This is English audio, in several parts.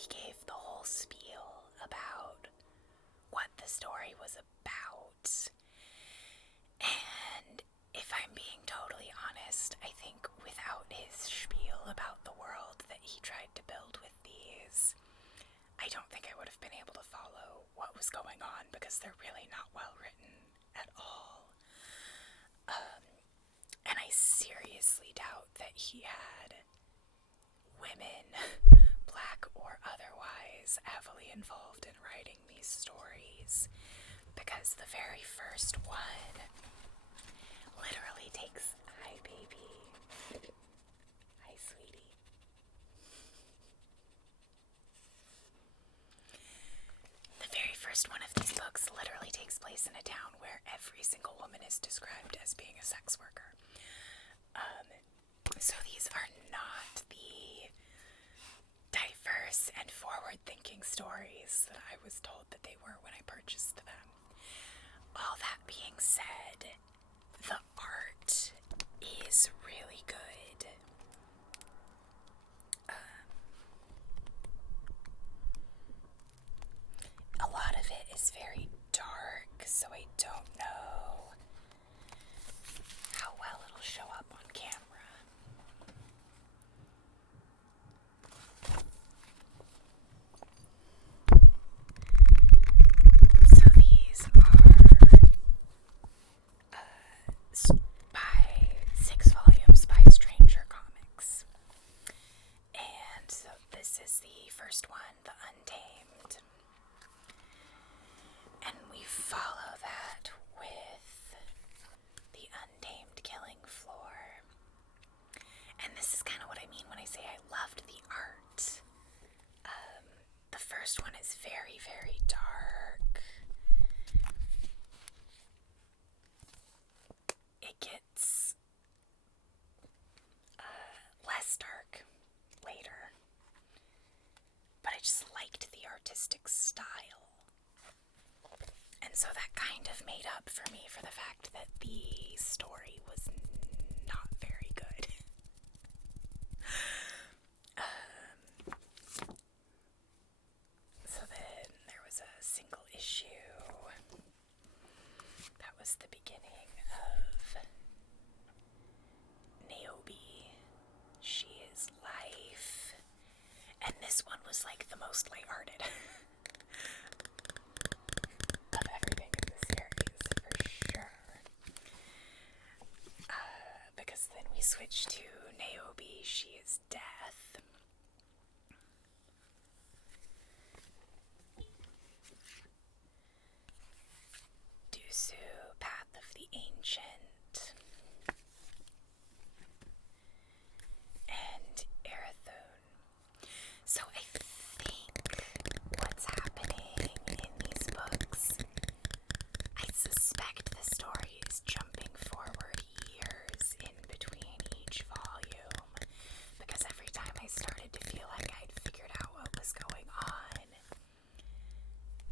he gave the whole spiel about what the story was about. And if I'm being totally honest, I think without his spiel about the world that he tried to build with these, I don't think I would have been able to follow what was going on, because they're really not well written at all. And I seriously doubt that he had women, black or otherwise, heavily involved in writing these stories, because the very first one literally takes, hi baby, hi sweetie. The very first one of these books literally takes place in a town where every single woman is described as being a sex worker. So these are not the diverse and forward-thinking stories that I was told that they were when I purchased them. All that being said, the art is really good. A lot of it is very dark, so I don't know how well it'll show up on camera. So these are by 6 volumes by Stranger Comics. And so this is the first one, The Untamed. And we follow that with The Untamed Killing Floor. And this is kind of what I mean when I say I loved the art. The first one is very, very dark. It gets less dark later, but I just liked the artistic style. And so that kind of made up for me for the fact that the story was not very good. So then there was a single issue. That was the beginning of Niobe. She is Life. And this one was like the most lighthearted of everything in the series, for sure. Because then we switch to Niobe, She is Death. Dusu, Path of the Ancient. And Erathone. So I think what's happening in these books, I suspect the story is jumping forward years in between each volume, because every time I started to feel like I'd figured out what was going on,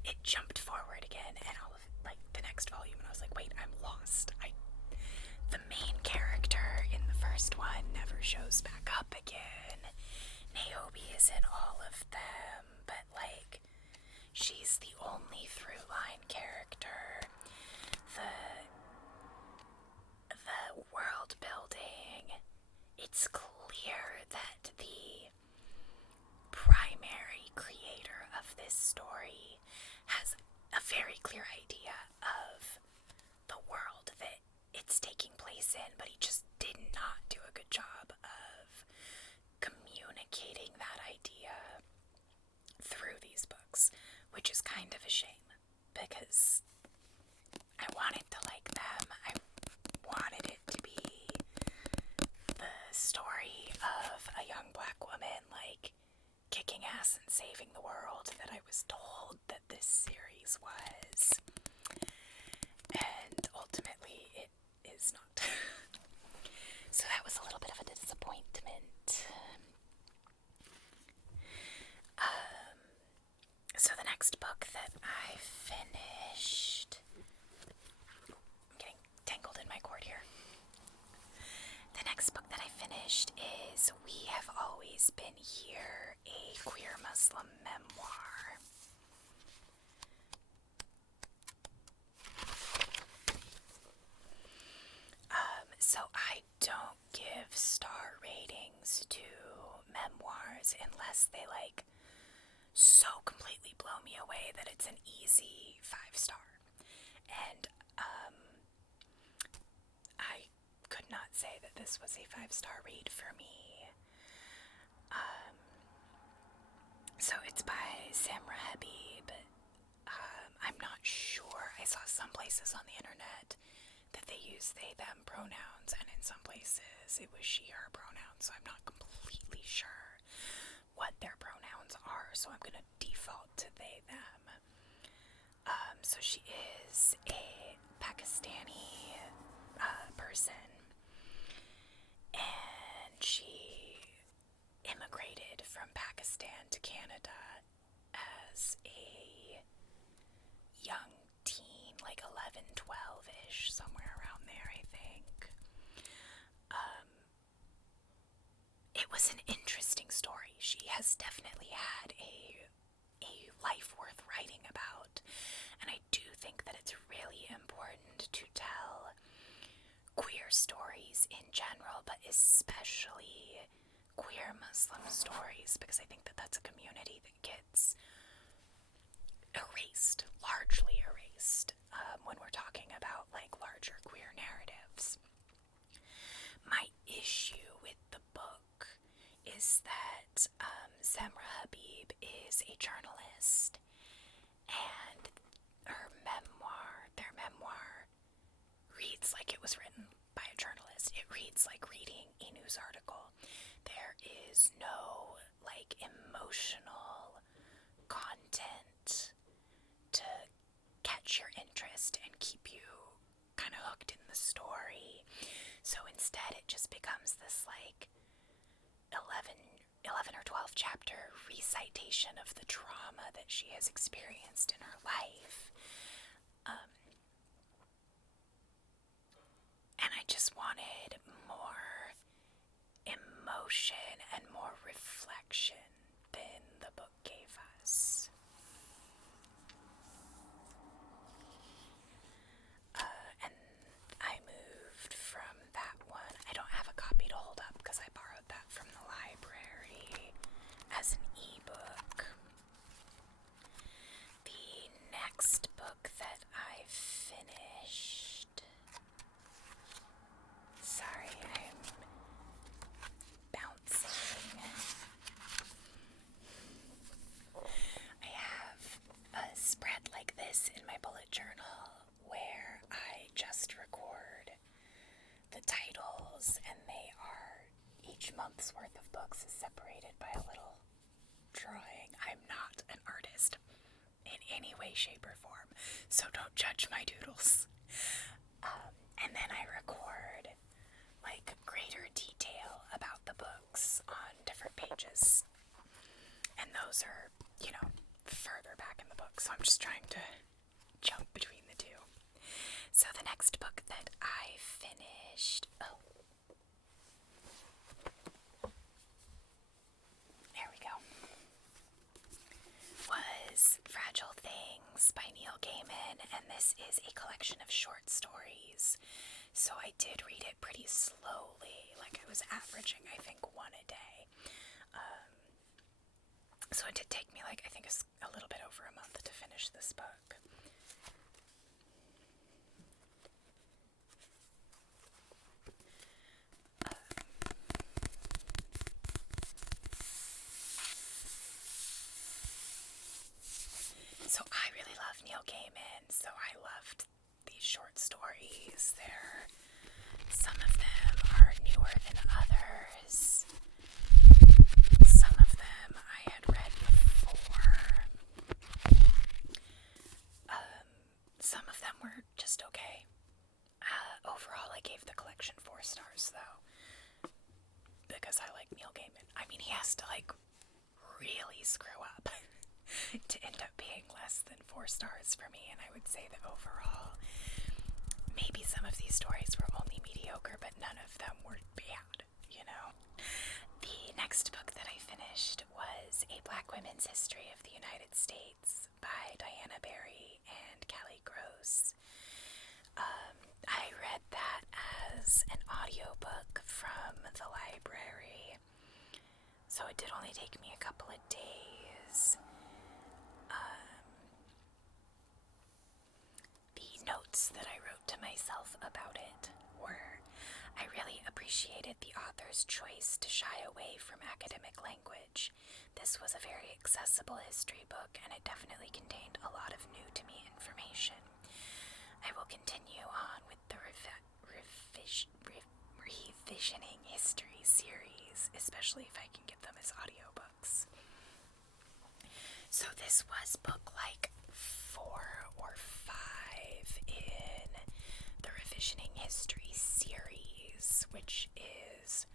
it jumped forward again, and all of like the next volume, and I was like, wait, I'm lost. The main character in the first one never shows back up again. Niobe is in all of them, but like, she's the only through line character. The world building, it's clear that the primary creator of this story has a very clear idea of the world that it's taking place in, but he just did not do a good job of communicating that idea through these books, which is kind of a shame, because I wanted to like them. I wanted it to be the story of a young black woman, like, kicking ass and saving the world that I was told that this series was. And ultimately, it is not. So that was a little bit of a disappointment. So the next book that I finished, I'm getting tangled in my cord here. The next book that I finished is We Have Always Always Been Here, a queer Muslim memoir. So I don't give star ratings to memoirs unless they so completely blow me away that it's an easy 5-star. And I could not say that this was a 5-star read for me. So it's by Samra Habib. I'm not sure. I saw some places on the internet that they use they, them pronouns, and in some places it was she, her pronouns, so I'm not completely sure what their pronouns are, so I'm going to default to they, them. So she is a Pakistani person, and she immigrated from Pakistan to Canada as a young teen, like 11, 12-ish, somewhere around there, I think. It was an interesting story. She has definitely had a life worth writing about, and I do think that it's really important to tell queer stories in general, but especially queer Muslim stories, because I think that that's a community that gets erased, largely erased, when we're talking about larger queer narratives. My issue with the book is that Samra Habib is a journalist, and their memoir, reads like it was written by a journalist. It reads like reading a news article. There is no emotional content to catch your interest and keep you kind of hooked in the story. So instead it just becomes this 11 or 12 chapter recitation of the trauma that she has experienced in her life. And I just wanted more emotion and more reflection than the book gave us. And I moved from that one. I don't have a copy to hold up because I borrowed that from the library as an ebook. The next book that I finished... Sorry, I'm bouncing. I have a spread like this in my bullet journal where I just record the titles, and they are, each month's worth of books is separated by a little drawing. I'm not an artist in any way, shape, or form, so don't judge my doodles. And then I record greater detail about the books on different pages, and those are, further back in the book, so I'm just trying to jump between the two. So the next book that I finished, there we go, was Fragile Things by Neil Gaiman, and this is a collection of short stories. So I did read it pretty slowly, I was averaging, I think, one a day. So it did take me, I think a little bit over a month to finish this book. So I really love Neil Gaiman, so I loved these short stories. Some of them are newer than others. Some of them I had read before. Some of them were just okay. Overall, I gave the collection 4 stars, though, because I like Neil Gaiman. I mean, he has to, really screw up to end up being less than 4 stars for me, and I would say that overall, maybe some of these stories were only mediocre, but none of them were bad, The next book that I Women's History of the United States by Diana Barry and Callie Gross. I read that as an audiobook from the library, so it did only take me a couple of days. The notes that I wrote to myself about it were, I really appreciated the author's choice to shy away from academic language. This was a very accessible history book, and it definitely contained a lot of new-to-me information. I will continue on with the revisioning history series, especially if I can get them as audiobooks. So this was book like 4 or 5 in the Revisioning History series, which is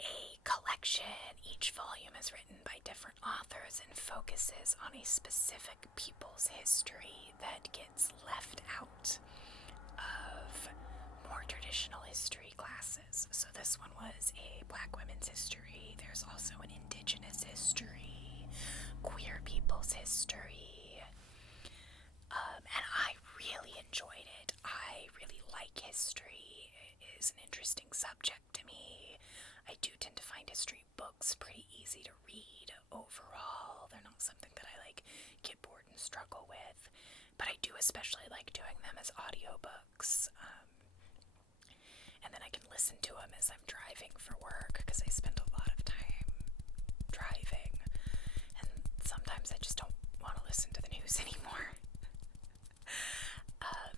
a collection. Each volume is written by different authors and focuses on a specific people's history that gets left out of more traditional history classes. So this one was a Black women's history. There's also an Indigenous history, queer people's history, and I really enjoyed it. I really like history. It is an interesting subject to me. I do tend to find history books pretty easy to read overall. They're not something that I get bored and struggle with, but I do especially like doing them as audiobooks. And then I can listen to them as I'm driving for work, because I spend a lot of time driving, and sometimes I just don't want to listen to the news anymore.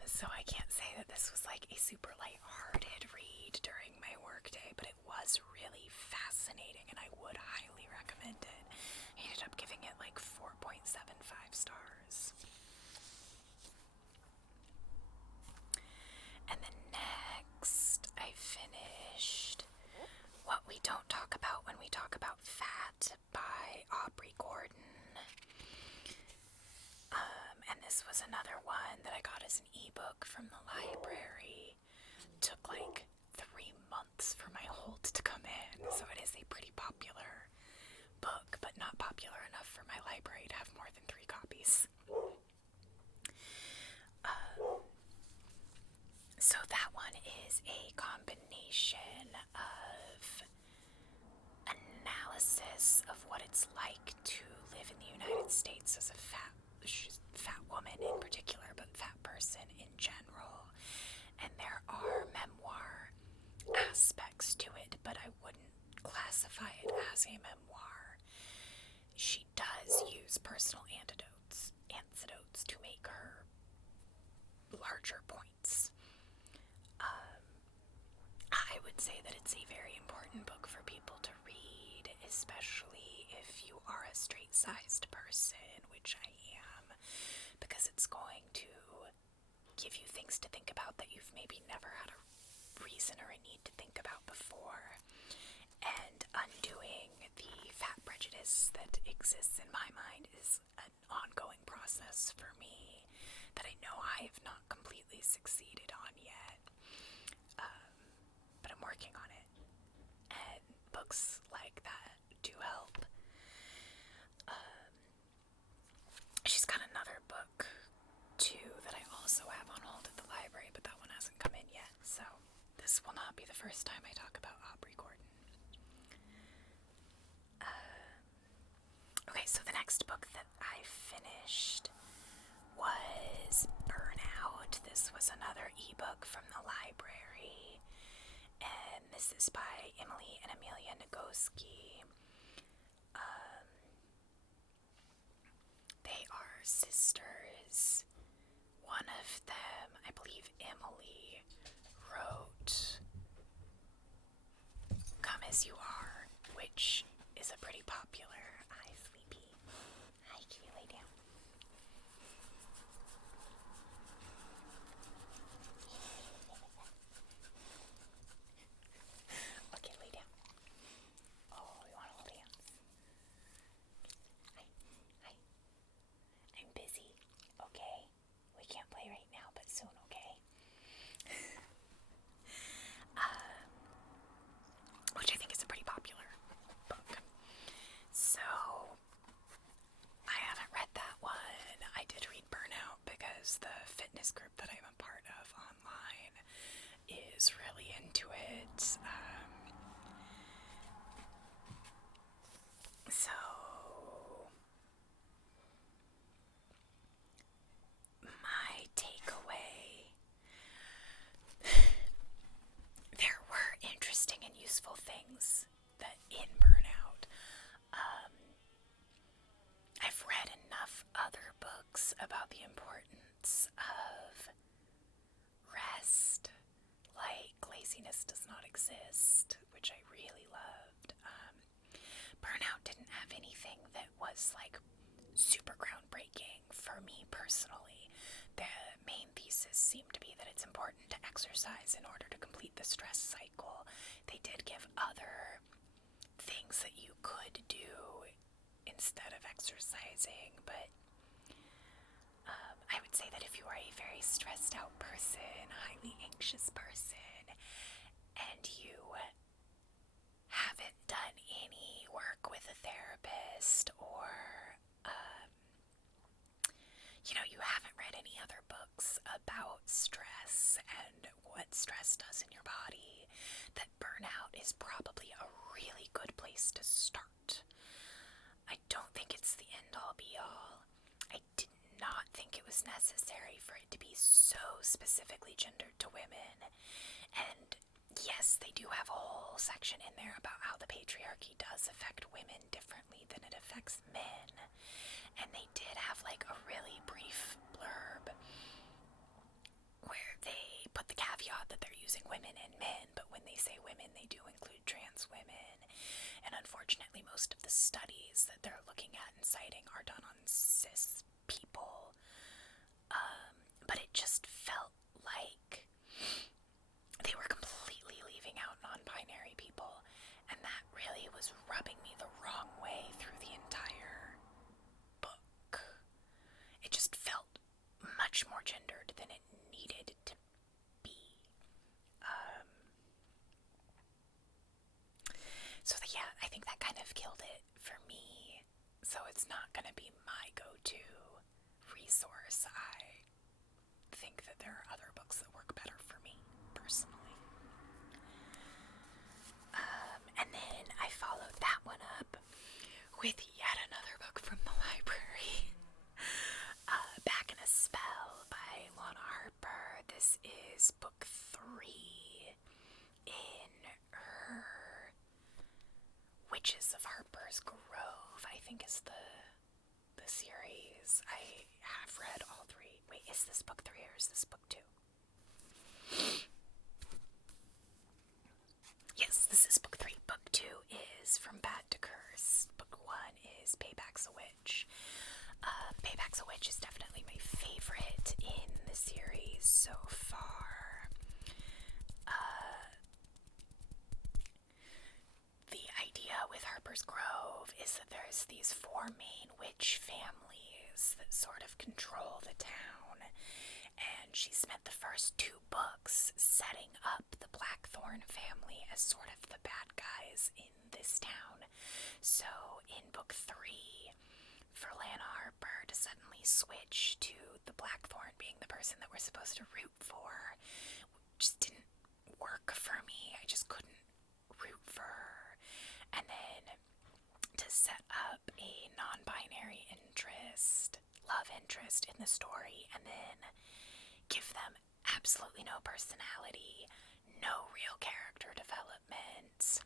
So I can't say that this was like a super light-hearted read during my workday, but it was really fascinating, and I would highly recommend it. I ended up giving it like 4.75 stars. And then next, I finished What We Don't Talk About When We Talk About Fat by Aubrey Gordon. And this was another one that I got as an ebook from the library. It took like 3 months for my hold to come in, so it is a pretty popular book, but not popular enough for my library to have more than 3 copies. So that one is a combination of analysis of what it's like to live in the United States as a fat woman in particular, but fat person in general. And there are memoir aspects to it, but I wouldn't classify it as a memoir. She does use personal anecdotes to make her larger points. I would say that it's a very important book for people to read, especially if you are a straight-sized person, which I am, because it's going to give you things to think about that you've maybe never had a reason or a need to think about before, and undoing the fat prejudice that exists in my mind is an ongoing process for me that I know I have not completely succeeded on yet, but I'm working on it, and books like that do help. She's got another book too that I also have on hold at the library, but that one hasn't come in yet, so this will not be the first time I talk about Aubrey Gordon. Okay, so the next book that I finished was Burnout. This was another ebook from the library, and this is by Emily and Amelia Nagoski. They are sisters. One of them, I believe Emily, wrote Come As You Are, which is a pretty popular. Hi, Sleepy. Hi, can you lay down? Okay, lay down. Oh, you want to hold hands? Hi. Hi. I'm busy. Okay? We can't play right now, but soon, okay? Which I think is a pretty popular book. exercise in order to complete the stress cycle. They did give other things that you could do instead of exercising, but I would say that if you are a very stressed out person, highly anxious person, and you haven't done any work with a therapist, or you haven't read any other books about stress and what stress does in your body, that burnout is probably a really good place to start. I don't think it's the end-all be-all. I did not think it was necessary for it to be so specifically gendered to women. And yes, they do have a whole section in there about how the patriarchy does affect women differently than it affects men. And they did have like a really brief blurb where they put the caveat that they're using women and men, but when they say women, they do include trans women. And unfortunately, most of the studies that they're looking at and citing are done on cis people. But it just felt like they were completely leaving out non-binary people, and that really was rubbing me the wrong way through the entire book. It just felt much more gendered than it needed to be. Yeah, I think that kind of killed it for me. So it's not going to be my go-to resource. I think that there are other books that work better for me, personally. And then I followed that one up with yet another book from the library. Back in a Spell by Lana Harper. This is book 3 in her Witches of Harper's Grove, I think is the series. I have read all 3. Wait, is this book 3 or is this book 2? Yes, this is book 3. Book 2 is From Bad to Curse. Book 1 is Payback's a Witch. Payback's a Witch is definitely my favorite in the series so far. The idea with Harper's Grove is that there's these 4 main witch families that sort of control the town, and she spent the first 2 books setting up the Blackthorn family as sort of the bad guys in this town. So in book 3, for Lana Harper to suddenly switch to the Blackthorn being the person that we're supposed to root for just didn't work for me. I just couldn't root for her. And then to set up a non-binary love interest in the story, and then give them absolutely no personality, no real character development,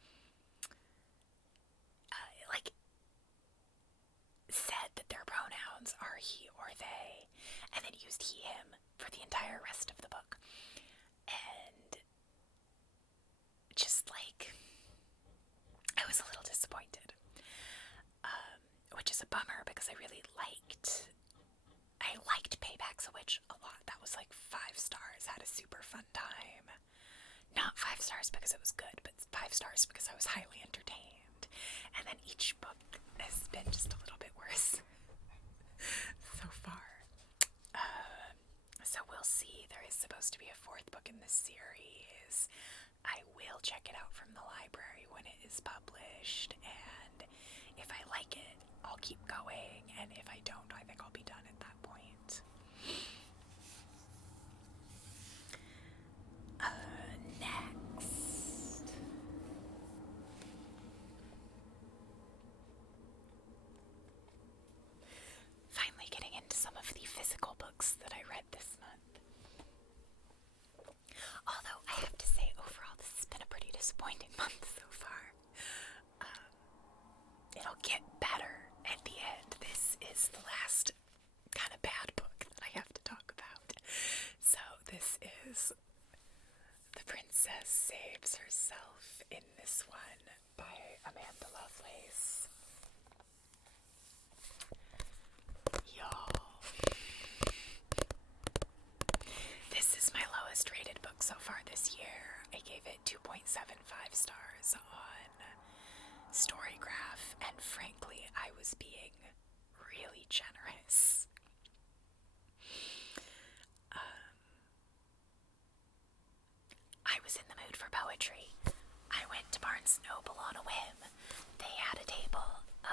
said that their pronouns are he or they, and then used he, him for the entire rest of the book. And just I was a little disappointed, which is a bummer because I liked Payback's a Witch a lot. That was 5 stars, had a super fun time. Not 5 stars because it was good, but 5 stars because I was highly entertained. And then each book has been just a little bit worse so far. So we'll see. There is supposed to be a 4th book in this series. I will check it out from the library when it is published, and if I like it, I'll keep going, and if I don't, I think I'll be done at that point. Next.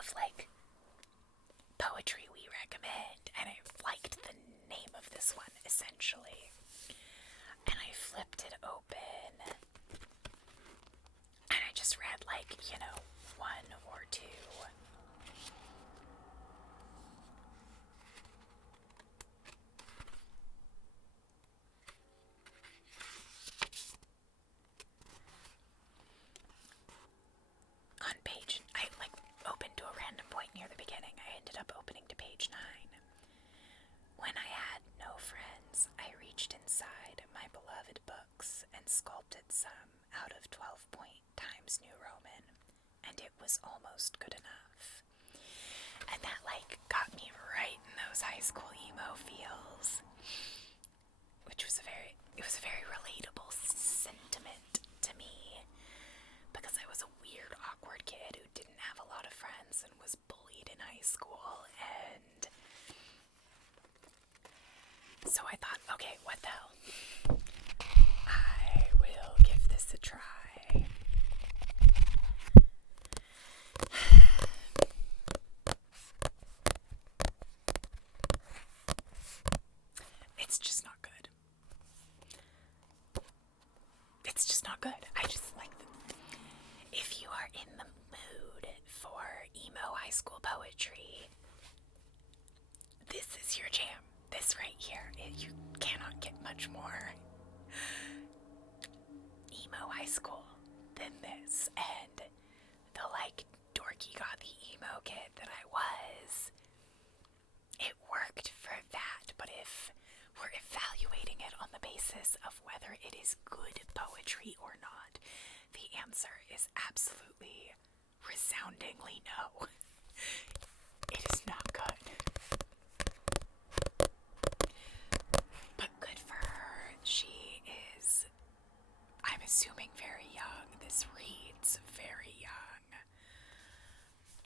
of like poetry we recommend, and I liked the name of this one essentially. And I flipped it open, and I just read like, one or two. On page, I like opened to a random point near the beginning. I ended up opening to page 9. When I had no friends, I reached inside my beloved books and sculpted some out of 12-point Times New Roman, and it was almost good enough. And that like got me right in those high school emo feels, which was a very relatable sentiment to me, because I was a weird, awkward kid who didn't have a lot of friends and was bullied in high school, and so I thought, okay, what the hell? I will give this a try. It's just not good. It's just not good. I just like if you are in the mood for emo high school poetry, this is your jam. This right here. You cannot get much more emo high school than this. And the like dorky gothy emo kid that I was, it worked for that. But if we're evaluating it on the basis of whether it is good poetry or not, the answer is absolutely, resoundingly no. It is not good. But good for her. She is, I'm assuming, very young. This reads very young.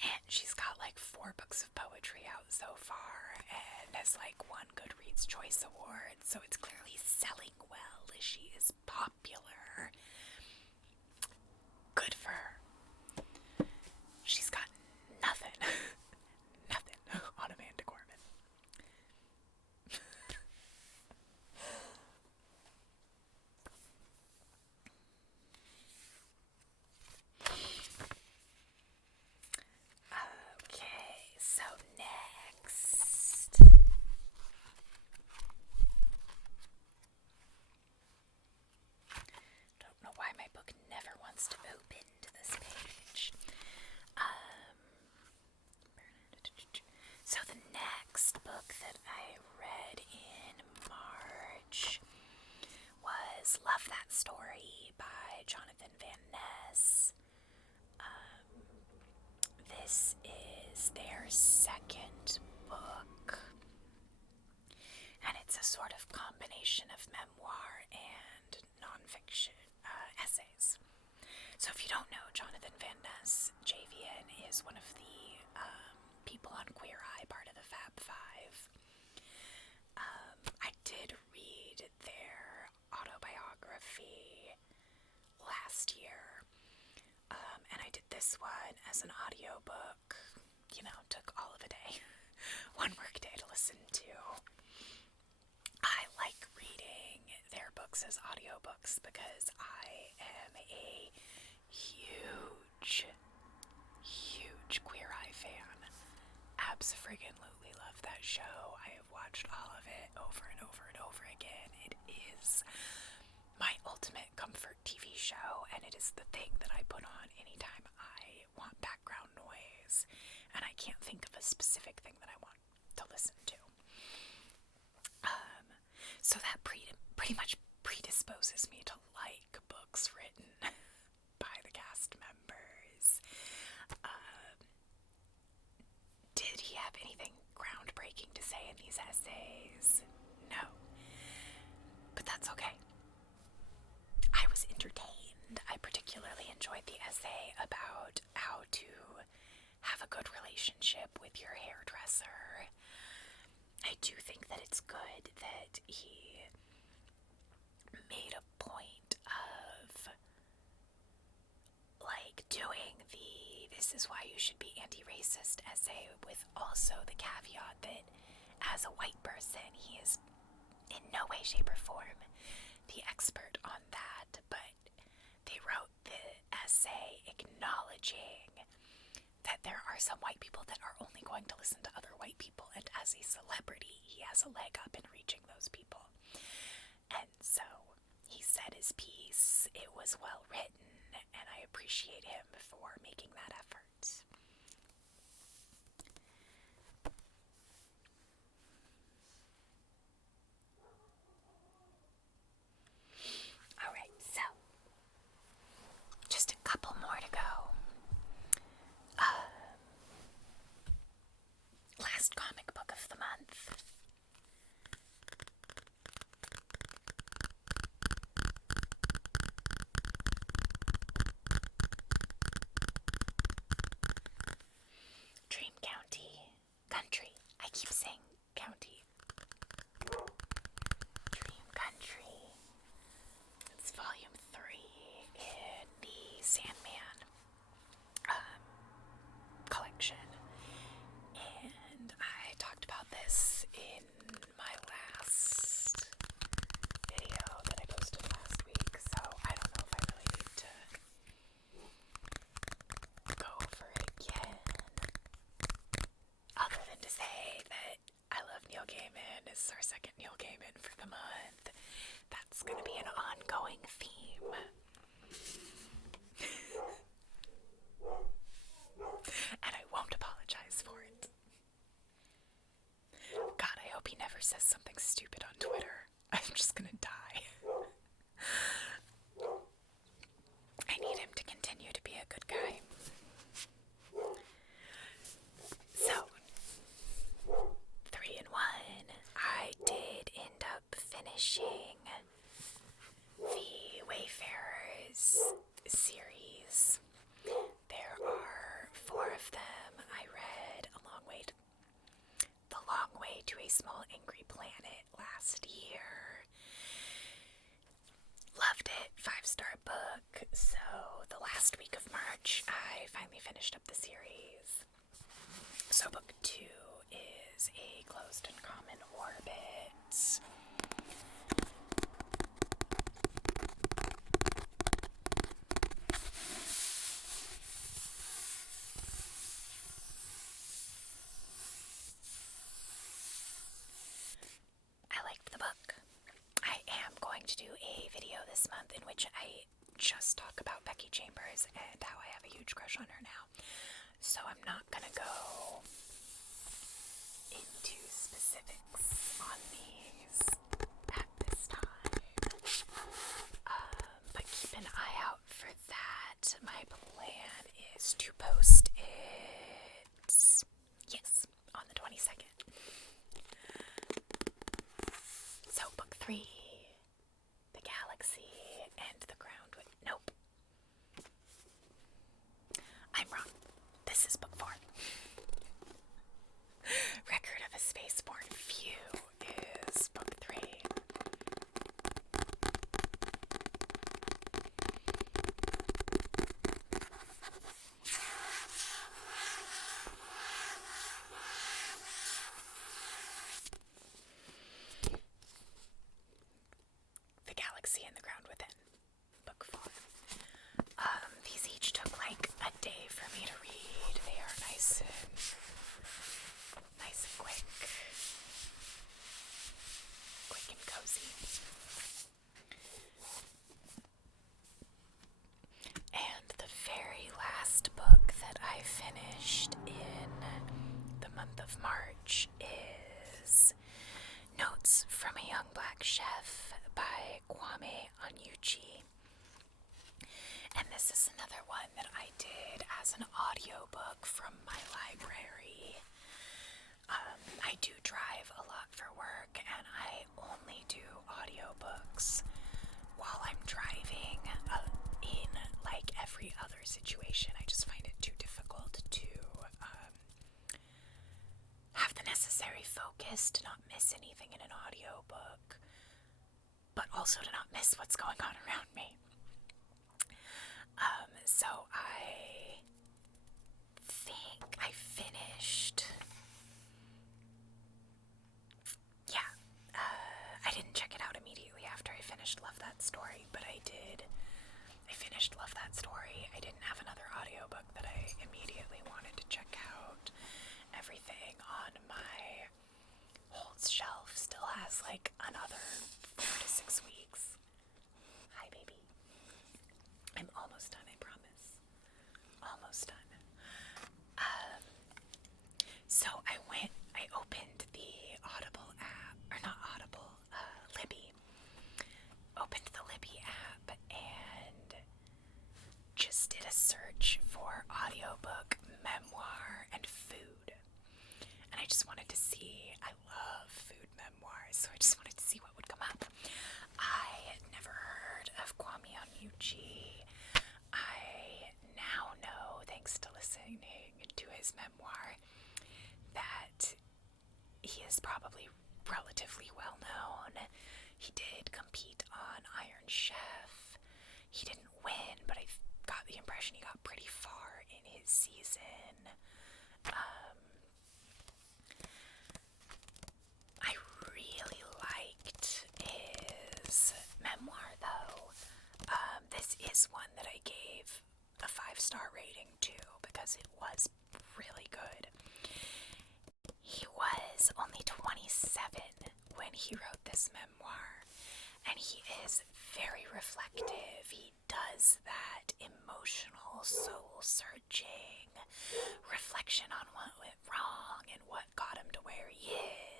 And she's got like 4 books of poetry out so far, and has like won Goodreads Choice Award, so it's clearly selling well. She is popular. Good for her. She's got nothing on Amanda Gorman. Okay, so next. Don't know why my book never wants to open to this page. So the next book that I read in March was Love That Story by Jonathan Van Ness. This is their second book, and it's a sort of combination of memoir and nonfiction essays. So if you don't know Jonathan Van Ness, JVN is one of the people on Queer Eye, part of the Fab Five. I did read their autobiography last year, and I did this one as an audiobook. Took all of a day, one work day to listen to. I like reading their books as audiobooks because I am a huge Queer Eye fan. Abso-friggin-lutely love that show. I have watched all of it over and over and over again. It is my ultimate comfort TV show, and it is the thing that I put on anytime I want background noise, and I can't think of a specific thing that I want to listen to. So that pretty much predisposes me to like books written by the cast members. Did he have anything groundbreaking to say in these essays? No. But that's okay. I was entertained. I particularly enjoyed the essay about how to have a good relationship with your hairdresser. I do think that it's good that he made a point of like doing this is why you should be anti-racist say, with also the caveat that as a white person, he is in no way, shape, or form the expert on that, but they wrote the essay acknowledging that there are some white people that are only going to listen to other white people, and as a celebrity, he has a leg up in reaching those people. And so he said his piece, it was well written, and I appreciate him for making that effort. Alright, so just a couple more to go. Last comic book of the month. Dream Country. I keep saying county. Dream Country. It's volume 3 in the Sandman collection. And I talked about this in my last video that I posted last week, so I don't know if I really need to go over it again. Other than to say that I love Neil Gaiman. This is our second Neil Gaiman for the month. That's going to be an ongoing theme. And I won't apologize for it. God, I hope he never says something stupid on Twitter. I'm just gonna die. I need him to continue to be a good guy. So, 3 in 1. I did end up finishing the Wayfarers series. There are 4 of them. I read The Long Way to a Small Angry Planet last year. Loved it. 5-star book. So the last week of March, I finally finished up the series. So book 2 is A Closed and Common Orbit. I liked the book. I am going to do a video this month in which I just talk about Becky Chambers and how I have a huge crush on her now. So I'm not gonna go into specifics on these at this time. But keep an eye out for that. My plan is to post it, yes, on the 22nd. So book 3, The Galaxy and the Ground with... Nope. I'm wrong. This is book 4. Record of a Spaceborne View is book 3. The Galaxy and the Ground Within, book 4. These each took like a day for me to read. They are nice and quick and cozy. And the very last book that I finished in the month of March is Notes from a Young Black Chef by Kwame Onyuchi. And this is another one that I did as an audiobook from my library. I do drive a lot for work, and I only do audiobooks while I'm driving in like every other situation. I just find it too difficult to have the necessary focus to not miss anything in an audiobook, but also to not miss what's going on around me. So I think I finished to his memoir that he is probably relatively well known. He did compete on Iron Chef. He didn't win, but I got the impression he got pretty far in his season. I really liked his memoir, though. This is one that I gave a 5-star rating to because it was really good. He was only 27 when he wrote this memoir, and he is very reflective. He does that emotional, soul-searching reflection on what went wrong and what got him to where he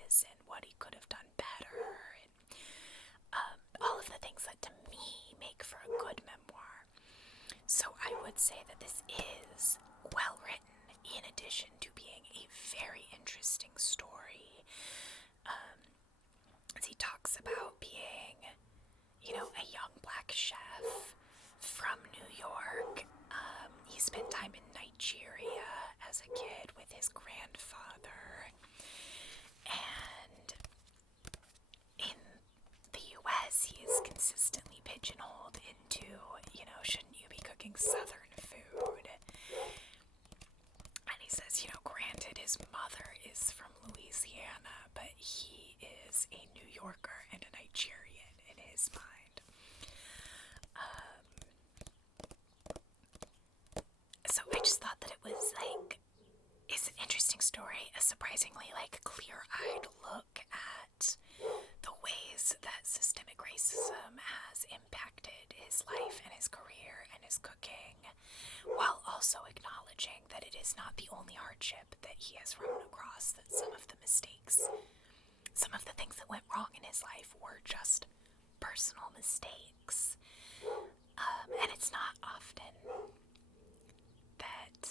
is and what he could have done better, and all of the things that to me make for a good memoir. So I would say that this is well written, in addition to being a very interesting story. As he talks about being, a young black chef from New York. He spent time in Nigeria as a kid with his grandfather. And in the US, he is consistently pigeonholed into, shouldn't you be cooking Southern food? And he says, granted his mother is from Louisiana, but he is a New Yorker and a Nigerian in his mind. So I just thought that it was it's an interesting story, a surprisingly clear-eyed look at the ways that systemic racism has impacted his life and his career and his cooking, while also acknowledging that it is not the only hardship that he has run across, that some of the mistakes, some of the things that went wrong in his life were just personal mistakes. And it's not often that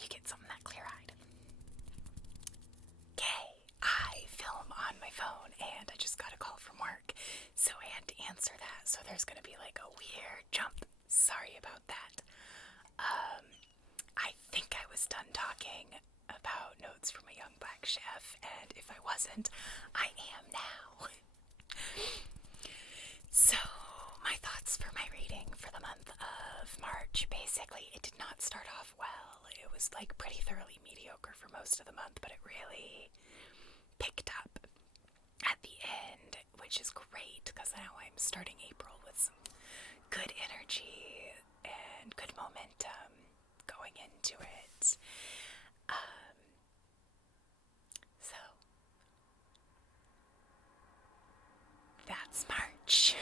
you get something that clear-eyed. Okay, I film on my phone and I just got a call from work, so I had to answer that, so there's gonna be a weird jump. Sorry about that. I think I was done talking about Notes from a Young Black Chef, and if I wasn't, I am now. So, my thoughts for my reading for the month of March. Basically, it did not start off well. It was pretty thoroughly mediocre for most of the month, but it really picked up at the end, which is great because now I'm starting April with some good energy and good momentum going into it. So that's March.